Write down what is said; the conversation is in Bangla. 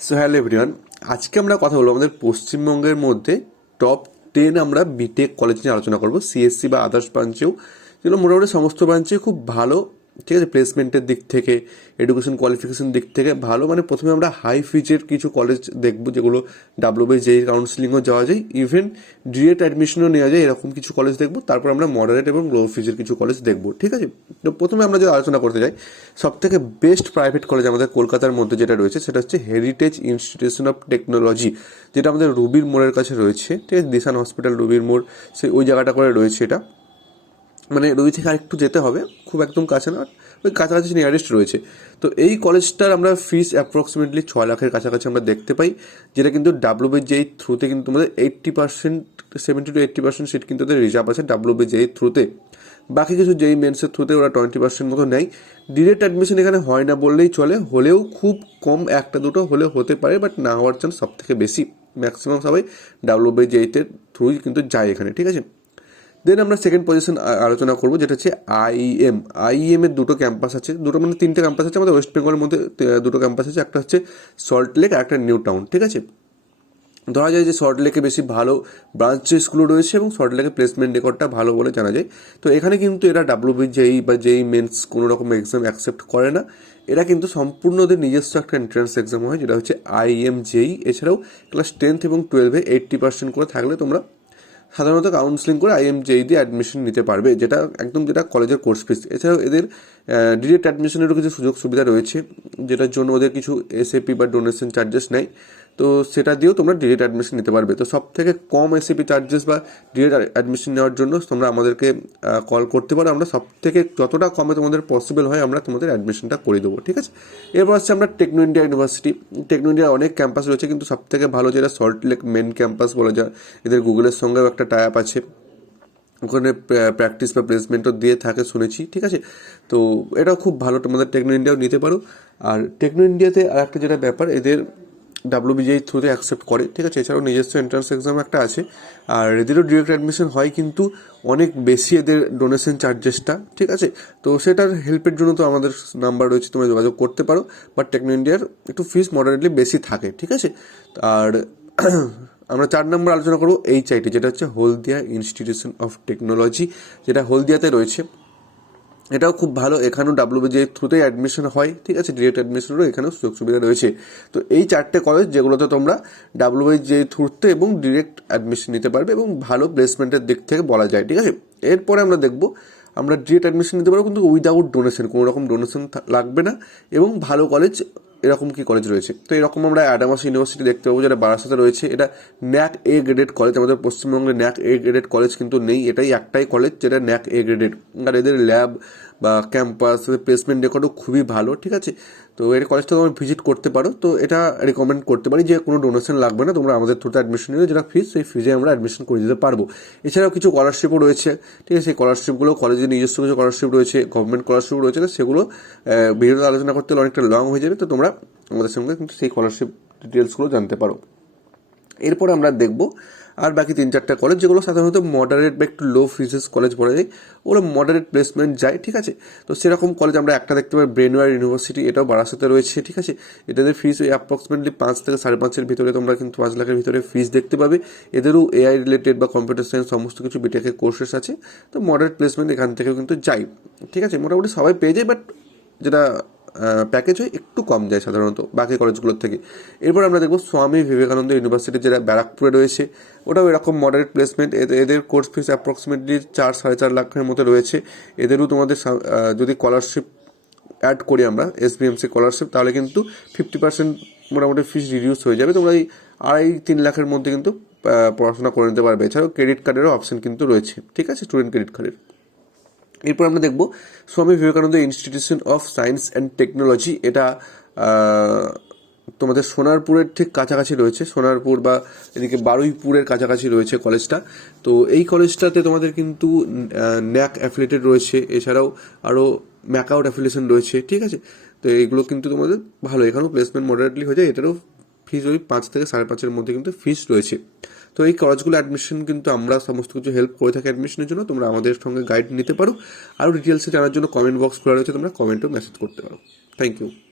সো হ্যালো এভরিওয়ান, আজকে আমরা কথা বলবো আমাদের পশ্চিমবঙ্গের মধ্যে টপ 10 আমরা বিটেক কলেজ নিয়ে আলোচনা করবো, সিএসসি বা আদার্স ব্রাঞ্চেও, যেগুলো মোটামুটি সমস্ত ব্রাঞ্চে খুব ভালো। ঠিক আছে, প্লেসমেন্টের দিক থেকে, এডুকেশন কোয়ালিফিকেশন দিক থেকে ভালো। মানে প্রথমে আমরা হাই ফিজের কিছু কলেজ দেখবো, যেগুলো WBJEE কাউন্সিলিংও যাওয়া যায়, ইভেন ডিরেক্ট অ্যাডমিশনও নেওয়া যায়, এরকম কিছু কলেজ দেখবো। তারপর আমরা মডারেট এবং লো ফিজের কিছু কলেজ দেখবো। ঠিক আছে, তো প্রথমে আমরা যদি আলোচনা করতে যাই, সব থেকে বেস্ট প্রাইভেট কলেজ আমাদের কলকাতার মধ্যে যেটা রয়েছে সেটা হচ্ছে হেরিটেজ ইনস্টিটিউশন অফ টেকনোলজি, যেটা আমাদের রুবির মোড়ের কাছে রয়েছে। ঠিক আছে, দিশান হসপিটাল রুবির মোড়, সেই ওই জায়গাটা করে রয়েছে। এটা মানে রুবি থেকে আরেকটু যেতে হবে, খুব একদম কাছে না, ওই কাছাকাছি নিয়ারেস্ট রয়েছে। তো এই কলেজটার আমরা ফিস অ্যাপ্রক্সিমেটলি 6 লাখের কাছাকাছি আমরা দেখতে পাই, যেটা কিন্তু WBJEE থ্রুতে কিন্তু আমাদের 80%, 70 to 80% সিট কিন্তু ওদের রিজার্ভ আছে WBJEE থ্রুতে। বাকি কিছু যেই মেন্সের থ্রুতে ওরা 20% মতো নেয়। ডিরেক্ট অ্যাডমিশন এখানে হয় না বললেই চলে, হলেও খুব কম, একটা দুটো হলে হতে পারে, বাট না হওয়ার চান্স সব থেকে বেশি। ম্যাক্সিমাম সবাই WBJEE থ্রুই কিন্তু যায় এখানে। ঠিক আছে, দেন আমরা সেকেন্ড পজিশন আলোচনা করবো, যেটা হচ্ছে আইএম এর দুটো ক্যাম্পাস আছে, দুটো মানে তিনটে ক্যাম্পাস আছে আমাদের ওয়েস্ট বেঙ্গলের মধ্যে। দুটো ক্যাম্পাস আছে, একটা হচ্ছে সল্ট লেক আর একটা নিউ টাউন। ঠিক আছে, ধরা যায় যে সল্ট লেকে বেশি ভালো ব্রাঞ্চ স্কুলও রয়েছে এবং সল্ট লেকের প্লেসমেন্ট রেকর্ডটা ভালো বলে জানা যায়। তো এখানে কিন্তু এরা WBJEE বা JEE মেন্স কোনো রকম এক্সাম অ্যাকসেপ্ট করে না। এরা কিন্তু সম্পূর্ণ ওদের নিজস্ব একটা এন্ট্রান্স এক্সাম হয়, যেটা হচ্ছে IMJEE। এছাড়াও ক্লাস 10th এবং 12-এ 80% করে থাকলে তোমরা সাধারণত কাউন্সিলিং করে IMJEE দিয়ে অ্যাডমিশন নিতে পারবে, যেটা একদম যেটা কলেজের কোর্স ফিস। এছাড়াও এদের ডিরেক্ট অ্যাডমিশনেরও কিছু সুযোগ সুবিধা রয়েছে, যেটার জন্য ওদের কিছু SAP বা ডোনেশন চার্জেস নেয়। তো সেটা দিয়েও তোমরা ডিরেক্ট অ্যাডমিশন নিতে পারবে। তো সব থেকে কম SAP চার্জেস বা ডিরেক্ট অ্যাডমিশন নেওয়ার জন্য তোমরা আমাদেরকে কল করতে পারো। আমরা সব থেকে যতটা কমে তোমাদের পসিবল হয় আমরা তোমাদের অ্যাডমিশনটা করে দেবো। ঠিক আছে, এরপর আসছে আমরা টেকনো ইন্ডিয়া ইউনিভার্সিটি। টেকনো ইন্ডিয়ার অনেক ক্যাম্পাস রয়েছে, কিন্তু সব থেকে ভালো যেটা সল্ট লেক মেন ক্যাম্পাস বলা যায়। এদের গুগলের সঙ্গেও একটা টাই আপ আছে, ওখানে প্র্যাকটিস বা প্লেসমেন্টও দিয়ে থাকে শুনেছি। ঠিক আছে, তো এটাও খুব ভালো, তোমাদের টেকনো ইন্ডিয়াও নিতে পারো। আর টেকনো ইন্ডিয়াতে আর একটা যেটা ব্যাপার, এদের WBJEE থ্রুতে অ্যাকসেপ্ট করে। ঠিক আছে, এছাড়াও নিজস্ব এন্ট্রান্স এক্সাম একটা আছে, আর এদেরও ডিরেক্ট অ্যাডমিশন হয়, কিন্তু অনেক বেশি এদের ডোনেশন চার্জেসটা। ঠিক আছে, তো সেটার হেল্পের জন্য তো আমাদের নাম্বার রয়েছে, তোমরা যোগাযোগ করতে পারো। বাট টেকনো ইন্ডিয়ার একটু ফিস মডারেটলি বেশি থাকে। ঠিক আছে, আর আমরা 4 নম্বর আলোচনা করবো HIT, যেটা হচ্ছে হলদিয়া ইনস্টিটিউশন অফ টেকনোলজি, যেটা হলদিয়াতে রয়েছে। এটাও খুব ভালো, এখানেও WBJEE থ্রুতেই অ্যাডমিশন হয়। ঠিক আছে, ডিরেক্ট অ্যাডমিশনেরও এখানেও সুযোগ সুবিধা রয়েছে। তো এই 4টে কলেজ যেগুলোতে তোমরা WBJEE থ্রুতে এবং ডিরেক্ট অ্যাডমিশন নিতে পারবে এবং ভালো প্লেসমেন্টের দিক থেকে বলা যায়। ঠিক আছে, এরপরে আমরা দেখবো আমরা ডিরেক্ট অ্যাডমিশন নিতে পারবো, কিন্তু উইদাউট ডোনেশন, কোনো রকম ডোনেশন লাগবে না, এবং ভালো কলেজ এরকম কি কলেজ রয়েছে। তো এরকম আমরা অ্যাডামাস ইউনিভার্সিটি দেখতে পাবো, যেটা বারাসাতে রয়েছে। এটা NAC A গ্রেডেড কলেজ। আমাদের পশ্চিমবঙ্গে NAC A গ্রেডেড কলেজ কিন্তু নেই, এটাই একটাই কলেজ যেটা NAC A গ্রেডেড। আর এদের ল্যাব বা ক্যাম্পাস, প্লেসমেন্ট রেকর্ডও খুবই ভালো। ঠিক আছে, তো এর কলেজটা তোমরা ভিজিট করতে পারো। তো এটা রেকমেন্ড করতে পারি যে কোনো ডোনেশন লাগবে না, তোমরা আমাদের থ্রুতে অ্যাডমিশন নিলে যেটা ফিস, সেই ফিজে আমরা অ্যাডমিশন করে দিতে পারবো। এছাড়াও কিছু স্কলারশিপও রয়েছে। ঠিক আছে, সেই স্কলারশিপগুলো কলেজের নিজস্ব কিছু স্কলারশিপ রয়েছে, গভর্নমেন্ট স্কলারশিপ রয়েছে, সেগুলো ভিডিওতে আলোচনা করতে হলে অনেকটা লং হয়ে যাবে। তো তোমরা আমাদের সঙ্গে কিন্তু সেই স্কলারশিপ ডিটেলসগুলো জানতে পারো। এরপর আমরা দেখব আর বাকি 3-4টা কলেজ, যেগুলো সাধারণত মডারেট বা একটু লো ফিজেস কলেজ বলা যায়, ওগুলো মডারেট প্লেসমেন্ট যায়। ঠিক আছে, তো সেরকম কলেজ আমরা একটা দেখতে পাই, ব্রেনওয়্যার ইউনিভার্সিটি, এটাও বারাসাতে রয়েছে। ঠিক আছে, এদের ফিস ওই অ্যাপ্রক্সিমেটলি 5 থেকে 5.5-এর ভিতরে, তোমরা কিন্তু 5 লাখের ভিতরে ফিস দেখতে পাবে। এদেরও AI রিলেটেড বা কম্পিউটার সায়েন্স সমস্ত কিছু বিটেকের কোর্সেস আছে। তো মডারেট প্লেসমেন্ট এখান থেকেও কিন্তু যায়। ঠিক আছে, মোটামুটি সবাই পেয়ে যায়, বাট যেটা প্যাকেজ হয় একটু কম যায় সাধারণত বাকি কলেজগুলোর থেকে। এরপর আমরা দেখবো স্বামী বিবেকানন্দ ইউনিভার্সিটি, যেটা ব্যারাকপুরে রয়েছে। ওটাও এরকম মডারেট প্লেসমেন্ট, এদের কোর্স ফিস অ্যাপ্রক্সিমেটলি 4-4.5 লাখের মতো রয়েছে। এদেরও তোমাদের যদি স্কলারশিপ অ্যাড করি আমরা, SBMC স্কলারশিপ, তাহলে কিন্তু 50% মোটামুটি ফিস রিডিউস হয়ে যাবে। তোমরা এই 2.5-3 লাখের মধ্যে কিন্তু পড়াশোনা করে নিতে পারবে। এছাড়াও ক্রেডিট কার্ডেরও অপশন কিন্তু রয়েছে। ঠিক আছে, স্টুডেন্ট ক্রেডিট কার্ডের। এরপর আমরা দেখব Swami Vivekananda institution of science and technology. এটা তোমাদের সোনারপুরের ঠিক কাছাকাছি রয়েছে, সোনারপুর বা এদিকে বারুইপুরের কাছাকাছি রয়েছে কলেজটা। তো এই কলেজটাতে তোমাদের কিন্তু NAC অ্যাফিলিয়েটেড রয়েছে, এছাড়াও আরও ম্যাকআউট অ্যাফিলিয়েশন রয়েছে। ঠিক আছে, তো এইগুলো কিন্তু তোমাদের ভালো, এখানেও প্লেসমেন্ট মডারেটলি হয়ে যায়। এটারও ফিস ওই 5 থেকে 5.5-এর মধ্যে কিন্তু ফিস রয়েছে। তো এই কলেজগুলো অ্যাডমিশন কিন্তু আমরা সমস্ত কিছু হেল্প করে থাকি অ্যাডমিশনের জন্য। তোমরা আমাদের সঙ্গে গাইড নিতে পারো। আরও ডিটেলসে জানার জন্য কমেন্ট বক্স খোলা রয়েছে, তোমরা কমেন্টেও মেসেজ করতে পারো। Thank you.